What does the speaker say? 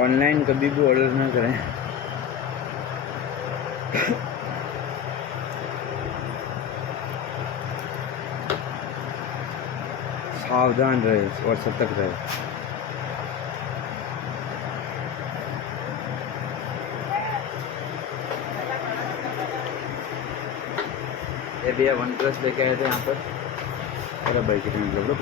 Online कभी भी order ना करें। सावधान रहे और सतर्क रहे। ये भैया वन प्लस लेके आए थे यहाँ पर। अरे भाई कितने मतलब